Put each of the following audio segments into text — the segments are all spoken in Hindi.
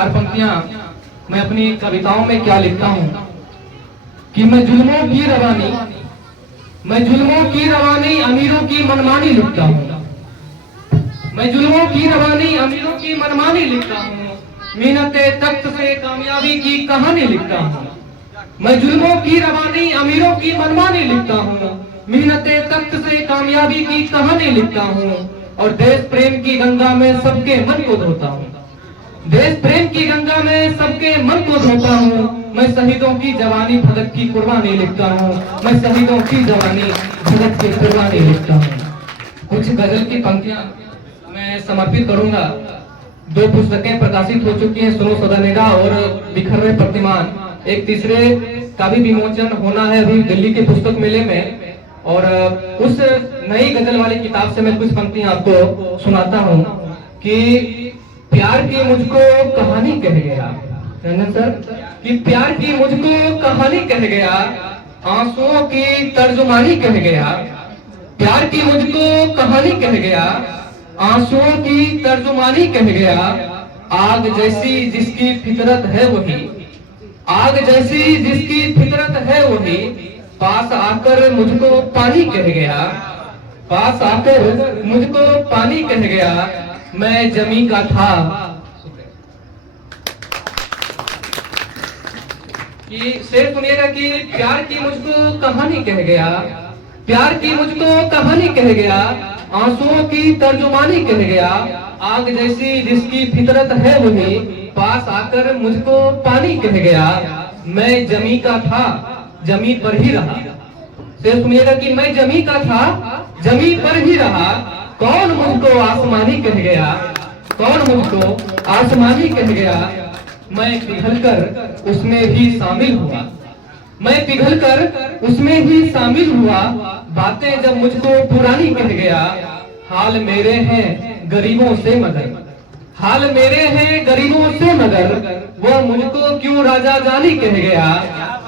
चार पंक्तियां मैं अपनी कविताओं में क्या लिखता हूं कि मैं जुल्मों की रवानी अमीरों की मनमानी लिखता हूं। मैं जुल्मों की रवानी अमीरों की मनमानी लिखता हूं, मेहनते तख्त से कामयाबी की कहानी लिखता हूं। मैं जुल्मों की रवानी अमीरों की मनमानी लिखता हूं, मेहनते तख्त से कामयाबी की कहानी लिखता हूं। और देश प्रेम की गंगा में सबके मन को धोता हूं, देश प्रेम की गंगा में सबके मन को धोता हूं। मैं शहीदों की जवानी भगत की कुर्बानी लिखता हूं, मैं शहीदों की जवानी भगत की कुर्बानी लिखता हूं। कुछ गजल की पंक्तियां मैं समर्पित करूंगा। दो पुस्तकें प्रकाशित हो चुकी हैं, सुनो सदा निगाह और बिखर रहे प्रतिमान। एक तीसरे का भी विमोचन होना है अभी दिल्ली के पुस्तक मेले में। और उस नई गजल वाली किताब से मैं कुछ पंक्तियां आपको सुनाता हूं कि प्यार की मुझको कहानी कह गया, है ना सर, कि प्यार की मुझको कहानी कह गया, आंसुओं की तर्जुमानी कह गया। प्यार की मुझको कहानी कह गया, आंसुओं की तर्जुमानी कह गया। आग जैसी जिसकी फितरत है वही, आग जैसी जिसकी फितरत है वही, पास आकर मुझको पानी कह गया, पास आकर मुझको पानी कह गया। मैं जमी का था कि शेर सुनिएगा कि प्यार की मुझको कहानी कह गया, प्यार की मुझको कहानी कह गया, आंसुओं की तर्जुमानी कह गया। आग जैसी जिसकी फितरत है वही, पास आकर मुझको पानी कह गया। मैं जमी का था जमी पर ही रहा। शेर सुनिएगा कि मैं जमी का था जमी पर ही रहा। कौन मुझको आसमानी कह गया, कौन मुझको आसमानी कह गया। मैं पिघलकर उसमें ही शामिल हुआ, मैं पिघलकर उसमें ही शामिल हुआ। बातें जब मुझको पुरानी कह गया। हाल मेरे हैं गरीबों से मगर, हाल मेरे हैं गरीबों से मगर, वो मुझको क्यों राजा जानी कह गया,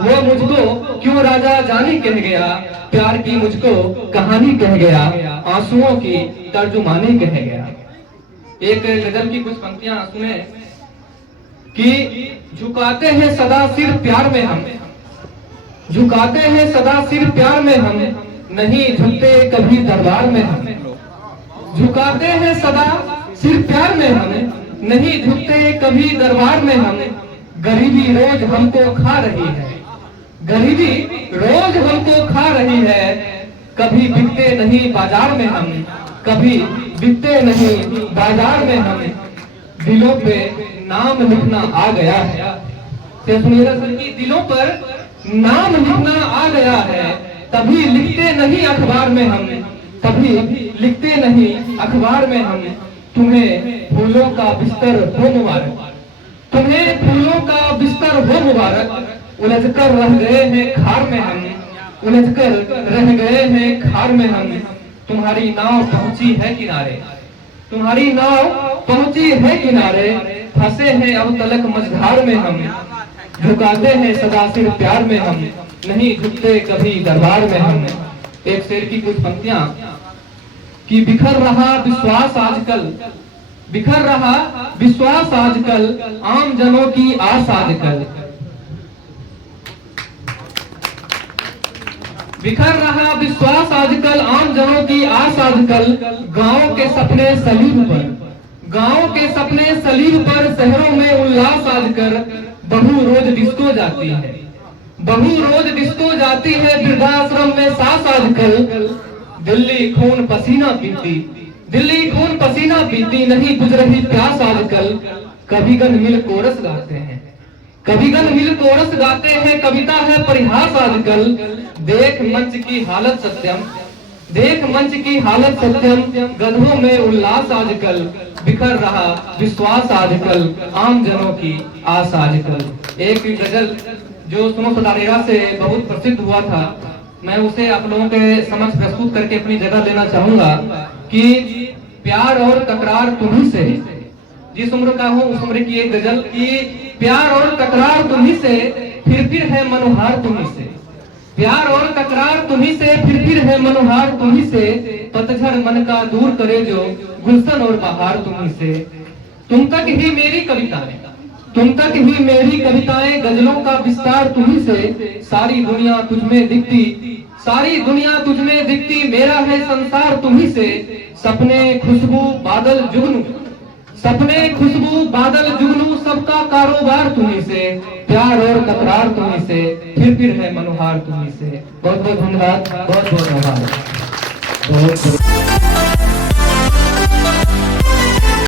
वो मुझको क्यों राजा जानी कह गया। प्यार की मुझको कहानी कह गया, आंसुओं की तर्जुमानी कह गया। एक गजल की कुछ पंक्तियां सुने कि झुकाते हैं सदा सिर प्यार में हम, झुकाते हैं सदा सिर प्यार में हम, नहीं झुकते कभी दरबार में हम। झुकाते हैं सदा सिर प्यार में हम, नहीं झुकते कभी दरबार में हम। गरीबी रोज हमको खा रही है, गरीबी रोज हमको खा रही है। कभी बिकते नहीं बाजार में हम, कभी बिकते नहीं बाजार में हम। दिलों पे नाम लिखना आ गया है, सुनिएगा सर की दिलों पर नाम लिखना आ गया है। तभी लिखते नहीं अखबार में हम, तभी लिखते नहीं अखबार में हम। तुम्हें फूलों का बिस्तर हो मुबारक, तुम्हें फूलों का बिस्तर हो मुबारक। उलझ कर रह गए हैं खार में हम, उलझ कर रह गए हैं खार में हम। तुम्हारी नाव पहुंची है किनारे, तुम्हारी नाव पहुंची है किनारे। फंसे हैं अब तलक मझधार में हम, झुकाते हैं सदा सिर प्यार में हम, नहीं झुकते कभी दरबार में हम। एक शेर की कुछ पंक्तियां कि बिखर रहा विश्वास आजकल, बिखर रहा विश्वास आजकल, आम जनों की आस आजकल। बिखर रहा विश्वास आजकल, आम जनों की आस आजकल। गांव के सपने सलीब पर, गांव के सपने सलीब पर, शहरों में उल्लास आजकल। बहू रोज डिस्को जाती है, बहू रोज डिस्को जाती है, वृद्धाश्रम में सास आजकल। दिल्ली खून पसीना पीती, दिल्ली खून पसीना पीती, नहीं बुझ रही प्यास आजकल। कविगन मिल कोरस गाते हैं, कविगन मिल कोरस गाते हैं, कविता है परिहास आजकल। देख मंच की हालत सत्यम, देख मंच की हालत सत्यम, गधों में उल्लास आजकल। बिखर रहा विश्वास आजकल, आम जनों की आस आजकल। एक गजल जो सुनो सदा निगाह से बहुत प्रसिद्ध हुआ था, मैं उसे आप लोगों के समक्ष प्रस्तुत करके अपनी जगह लेना चाहूंगा कि प्यार और तकरार तुम्ही से, जिस उम्र का हूँ उस उम्र की एक गजल की प्यार और तकरार तुम्ही से, फिर है मनोहार तुम्ही से। प्यार और तकरार तुम्ही से, फिर है मनोहार तुम्ही से। पतझड़ मन का दूर करे जो, गुलशन और बहार तुम्ही से। तुम तक ही मेरी कविताएं, तुम तक ही मेरी कविताएं गजलों का विस्तार तुम्ही से, सारी दुनिया तुझमें दिखती, सारी दुनिया तुझमें दिखती, मेरा है संसार तुम्ही से। सपने खुशबू बादल जुगनू, सपने खुशबू बादल जुगनू, सबका कारोबार तुम्ही से, प्यार और तकरार तुम्ही से, फिर है मनोहार तुम्ही से। बहुत बहुत धन्यवाद, बहुत बहुत आभार। बहुत